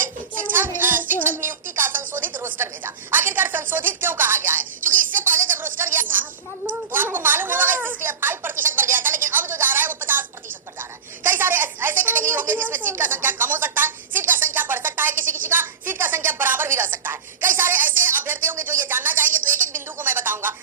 शिक्षक नियुक्ति का संशोधित रोस्टर भेजा। आखिरकार संशोधित क्यों कहा गया है? क्योंकि इससे पहले जब रोस्टर गया था तो आपको मालूम होगा 5% पर गया था, लेकिन अब जो जा रहा है वो 50% पर जा रहा है। कई सारे ऐसे कैटेगरी होंगे जिसमें सीट का संख्या कम हो सकता है, सीट का संख्या बढ़ सकता है, किसी किसी का सीट का संख्या बराबर भी रह सकता है। कई सारे ऐसे अभ्यर्थी होंगे जो ये जानना चाहेंगे, तो एक एक बिंदु को मैं बताऊंगा।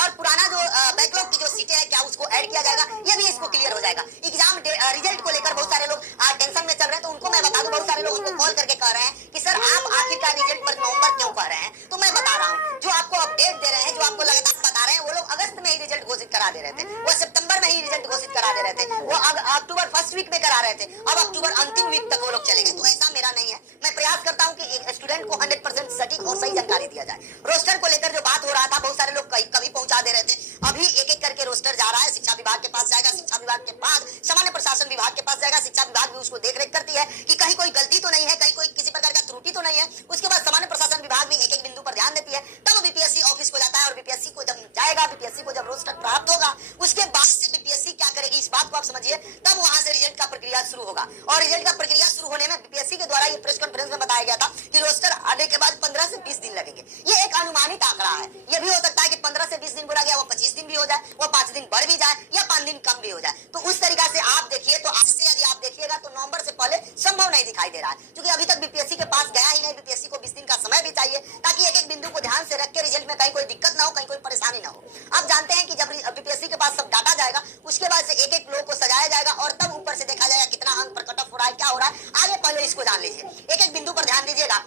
और पुराना जो बैकलॉग की जो सीटें हैं क्या उसको ऐड किया जाएगा, ये भी इसको क्लियर हो जाएगा। एग्जाम रिजल्ट को लेकर बहुत सारे लोग टेंशन में चल रहे हैं, तो उनको मैं बता दूं, बहुत सारे लोग हमको कॉल करके कह रहे हैं कि सर आप आखिरकार रिजल्ट पर नवंबर क्यों कह रहे हैं? तो मैं बता रहा हूँ, जो आपको अपडेट दे रहे हैं, जो आपको लगातार बता रहे हैं, वो लोग अगस्त में ही रिजल्ट घोषित करा दे रहे थे, वो सितंबर में ही रिजल्ट घोषित करा दे रहे थे, वो अक्टूबर फर्स्ट वीक में करा रहे थे, अब अक्टूबर अंतिम वीक तक वो लोग चले गए। तो ऐसा मेरा नहीं है। मैं प्रयास करता हूँ कि एक स्टूडेंट को 100% सटीक और सही जानकारी दिया जाए। रोस्टर को लेकर जो बात हो रहा था, बहुत सारे लोग कभी पहुंचा दे रहे थे, अभी एक एक करके रोस्टर जा रहा है, शिक्षा विभाग के पास जाएगा, शिक्षा विभाग के पास सामान्य प्रशासन विभाग के पास जाएगा, शिक्षा विभाग भी उसको देखरेख करती है कि कहीं कोई गलती तो नहीं है, कहीं कोई किसी प्रकार का त्रुटि तो नहीं है। उसके बाद सामान्य प्रशासन विभाग भी एक एक बिंदु पर ध्यान देती है, तब बीपीएससी ऑफिस को जाता है, और बीपीएससी को जब जाएगा, बीपीएससी को जब रोस्टर प्राप्त होगा, उसके बाद से बीपीएससी क्या करेगी इस बात को आप समझिए, तब वहां से रिजल्ट का प्रक्रिया शुरू होगा। और रिजल्ट का प्रक्रिया शुरू होने में बीपीएससी के द्वारा ये प्रेस कॉन्फ्रेंस में बताया गया था कि रोस्टर आने के बाद 15 से 20 दिन लगेंगे। ये एक अनुमानित आंकड़ा है, ये भी हो सकता है कि 15 से 20 दिन बोला गया, वो 25 दिन भी हो जाए, वो 5 दिन बढ़ भी जाए, या 5 दिन कम भी हो जाए। तो उस तरीका से आप देखिए, तो आज से यदि आप देखिएगा तो नवंबर से पहले संभव नहीं दिखाई दे रहा है, क्योंकि अभी तक बीपीएससी के पास गया ही नहीं। बीपीएससी को 20 दिन का समय भी चाहिए, ताकि एक एक बिंदु को ध्यान से रख के रिजल्ट में कहीं कोई दिक्कत ना हो, कहीं कोई परेशानी ना हो। आप जानते हैं कि जब बीपीएससी के पास सब डाटा जाएगा, उसके बाद से एक एक लोग को सजाया जाएगा, और तब ऊपर से देखा जाएगा कितना अंक पर कट ऑफ हो रहा है, क्या हो रहा है आगे। पहले इसको जान लीजिए, एक एक बिंदु पर ध्यान दीजिएगा।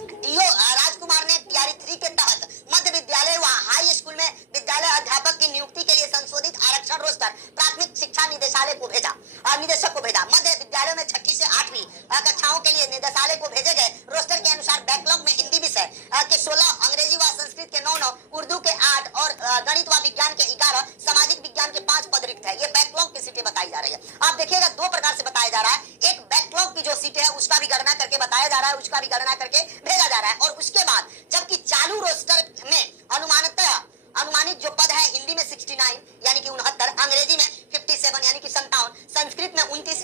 डीओ राजकुमार ने टीआरई 3 के तहत मध्य विद्यालय व हाई स्कूल में विद्यालय अध्यापक की नियुक्ति के लिए संशोधित आरक्षण रोस्टर प्राथमिक शिक्षा निदेशालय को भेजा, निदेशक को भेजा। मध्य विद्यालयों में 6ठी से 8वीं कक्षाओं के लिए निदेशालय को भेजे गए रोस्टर के अनुसार बैकलॉग में हिंदी विषय के 16, अंग्रेजी व संस्कृत के 9, उर्दू के 8 और गणित व विज्ञान के 11, सामाजिक विज्ञान के 5 पद रिक्त है। ये बैकलॉग की सीटें बताई जा रही है। आप देखिएगा, दो प्रकार से बताया जा रहा है, एक बैकलॉग की जो सीटें है उसका भी गणना करके बताया जा रहा है, उसका भी गणना करके भेजा जा रहा है, और उसके बाद जबकि चालू रोस्टर में अनुमानित जो पद है, हिंदी में 69 यानी कि 69, अंग्रेजी में 57 यानी कि 57, संस्कृत में 29,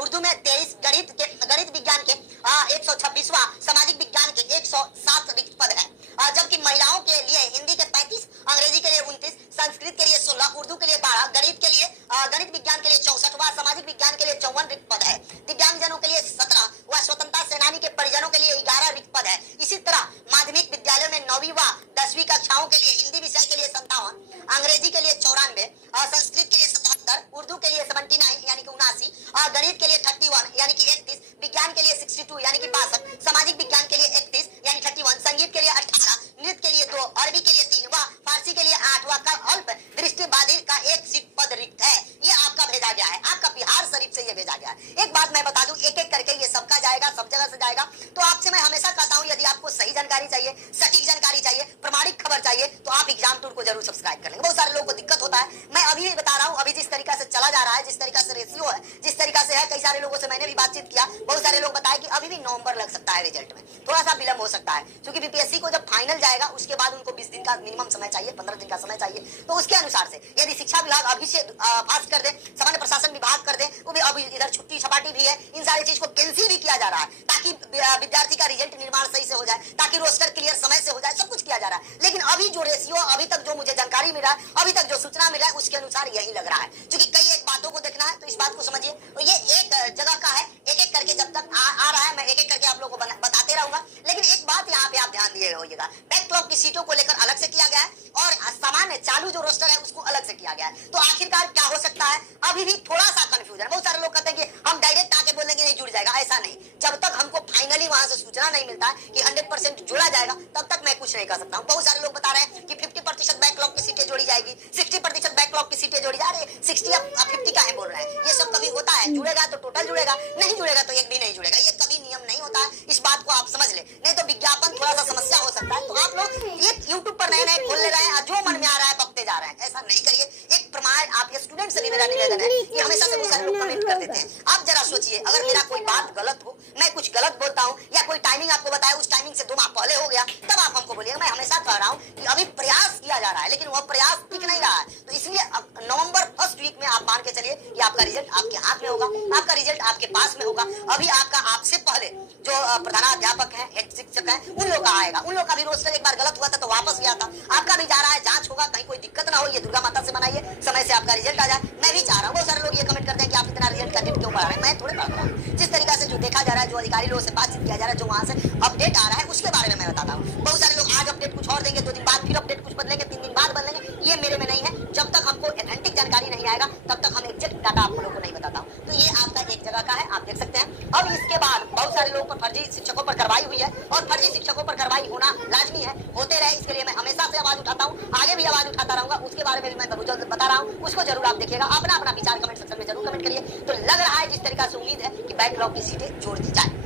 उर्दू में 23, गणित विज्ञान के 126वां, सामाजिक विज्ञान के 107 रिक्त पद है। जबकि महिलाओं के लिए हिंदी के 35, अंग्रेजी के लिए 29, संस्कृत के लिए 16, उर्दू के लिए 12, गणित विज्ञान के लिए 64वां, सामाजिक विज्ञान के लिए 54 रिक्त पद है। दिव्यांगजनों के लिए 17 व स्वतंत्रता सेनानी के परिजनों के लिए 11 रिक्त पद है। इसी तरह माध्यमिक विद्यालयों में 9वीं व 10वीं कक्षाओं के लिए हिंदी विषय के लिए 57, अंग्रेजी के लिए 94, संस्कृत के लिए 77, उर्दू के लिए 79 यानी कि 79, गणित के लिए 31 यानी कि 31, विज्ञान के लिए 62 यानी कि 62, सामाजिक विज्ञान के लिए 31 यानी 31, संगीत के लिए 18, नृत्य के लिए 2, अरबी के लिए 3 व फारसी के लिए 8 व अल्प दृष्टिबाधित का 1 सीट पद रिक्त है। ये आपका भेजा गया है, आपका बिहार शरीफ से ये भेजा गया है। एक बात मैं बता दूं, एक एक करके ये सबका जाएगा, सब जगह से जाएगा। तो आपसे मैं हमेशा कहता हूं, यदि आपको सही जानकारी चाहिए, सटीक जानकारी चाहिए, प्रमाणिक खबर चाहिए, तो आप एग्जाम टूर को जरूर सब्सक्राइब कर लेंगे। बहुत सारे लोगों को दिक्कत होता है, मैं अभी बता रहा हूं, अभी जिस तरीका से चला जा रहा है, जिस तरीका से रेशियो है, जिस तरीका से है, कई सारे लोगों से मैंने भी बातचीत किया, बहुत सारे लोग बताए कि अभी भी नवंबर लग सकता है, रिजल्ट में थोड़ा सा विलंब हो सकता है, क्योंकि बीपीएससी को जब फाइनल जाएगा उसके बाद उनको 20 दिन का मिनिमम समय चाहिए, 15 दिन का समय चाहिए। तो उसके अनुसार से यदि शिक्षा विभाग अभी से पास कर दे, सामान्य प्रशासन विभाग कर दे, वो भी अभी इधर छुट्टी छपाटी भी है, इन सारी चीज को कैंसिल भी किया जा रहा है, ताकि विद्यार्थी का रिजल्ट निर्माण सही से हो जाए, ताकि रोस्टर क्लियर समय से हो जाए, सब कुछ किया जा रहा है। लेकिन अभी जो रेशियो, अभी तक जो मुझे जानकारी मिला है, अभी तक जो सूचना मिला है, उसके अनुसार यही लग रहा है। क्योंकि कई एक बातों को देखना है, तो इस बात को समझिए, तो ये एक जगह का है, एक एक करके जब तक आ रहा है, मैं एक एक करके आप लोगों को बताते रहूंगा। लेकिन एक बात यहाँ पे आप ध्यान दिए होइएगा, बैकलॉग की सीटों को लेकर अलग से किया गया है, और सामान्य चालू जो रोस्टर है उसको अलग से किया गया है। तो आखिरकार क्या हो सकता है, अभी भी थोड़ा सा कंफ्यूजन है। बहुत सारे लोग कहते हैं कि हम डायरेक्ट आके बोलेंगे नहीं जुड़ जाएगा, ऐसा नहीं। जब तक हमको फाइनली वहां से सूचना नहीं मिलता है कि 100% जोड़ा जाएगा, तब तक मैं कुछ नहीं कर सकता हूँ। बहुत सारे लोग बता रहे हैं कि 50% बैकलॉग की सीटें जोड़ी जाएगी, 60% बैकलॉग की सीटें जोड़ी जा रही है, 60 या 50 का है बोल रहे हैं। ये सब कभी होता है, जुड़ेगा तो टोटल जुड़ेगा, नहीं जुड़ेगा तो एक भी नहीं जुड़ेगा। ये कभी नियम नहीं होता है, इस बात को आप समझ ले, नहीं तो विज्ञापन थोड़ा सा समस्या हो सकता है। तो आप लोग ये यूट्यूब पर नए नए खोल ले रहे हैं, जो मन में आ रहा है बकते जा रहे हैं, ऐसा नहीं करिए। एक प्रमाण, आप स्टूडेंट से भी मेरा निवेदन है कि हमेशा से बहुत सारे लोग कमेंट कर देते हैं। आप जरा सोचिए, अगर मेरा कोई बात गलत हो, मैं कुछ गलत बोलता हूँ, या कोई टाइमिंग आपको बताया, उस टाइमिंग से 2 माह पहले हो गया, तब आप हमको बोलिएगा। मैं हमेशा कह रहा हूँ कि अभी प्रयास किया जा रहा है, लेकिन वह प्रयास टिक नहीं रहा है। तो इसलिए नवंबर फर्स्ट वीक में आप मान के चलिए कि आपका रिजल्ट आपके हाथ में होगा, आपका रिजल्ट आपके पास में होगा। अभी आपका आपसे पहले जो प्रधान प्रधान अध्यापक है, हेड शिक्षक है, उन लोग का आएगा। उन लोग का भी रोस्टर एक बार गलत हुआ था तो वापस गया था। आपका भी जा रहा है, जांच होगा, कहीं कोई दिक्कत ना हो। ये दुर्गा माता से बनाइए, समय से आपका रिजल्ट आ जाए। मैं भी चाह रहा हूँ। बहुत सारे लोग ये कमेंट करते हैं कि आप इतना रिजल्ट का डेट क्यों बढ़ा रहे हैं। मैं थोड़े बढ़ा रहा हूँ। जिस तरीका से जो देखा जा रहा है, जो अधिकारी लोगों से बातचीत किया जा रहा है, जो वहां से अपडेट आ रहा है, उसके बारे में मैं बताता हूँ। बहुत सारे लोग आज अपडेट कुछ और देंगे, 2 दिन बाद फिर अपडेट कुछ बदलेंगे, 3 दिन बाद बदलेंगे। ये मेरे में नहीं है। जब तक हमको ऑथेंटिक जानकारी नहीं आएगा तब तक हम एग्जैक्ट डाटा आप लोगों को नहीं बताता हूँ। तो ये आपका एक जगह का है, आप देख सकते हैं। अब इसके बाद बहुत सारे लोगों पर फर्जी शिक्षकों पर कार्रवाई हुई है और फर्जी शिक्षकों पर कार्रवाई होना लाजमी है, होते रहे। इसके लिए मैं हमेशा से आवाज उठाता हूँ, आगे भी आवाज उठाता रहूंगा। उसके बारे में भी मैं बता रहा हूँ, उसको जरूर आप देखिएगा। अपना अपना विचार कमेंट सेक्शन में जरूर कमेंट करिए। तो लग रहा है जिस तरीका से उम्मीद है कि बैकलॉग की सीटें जोड़ दी जाए।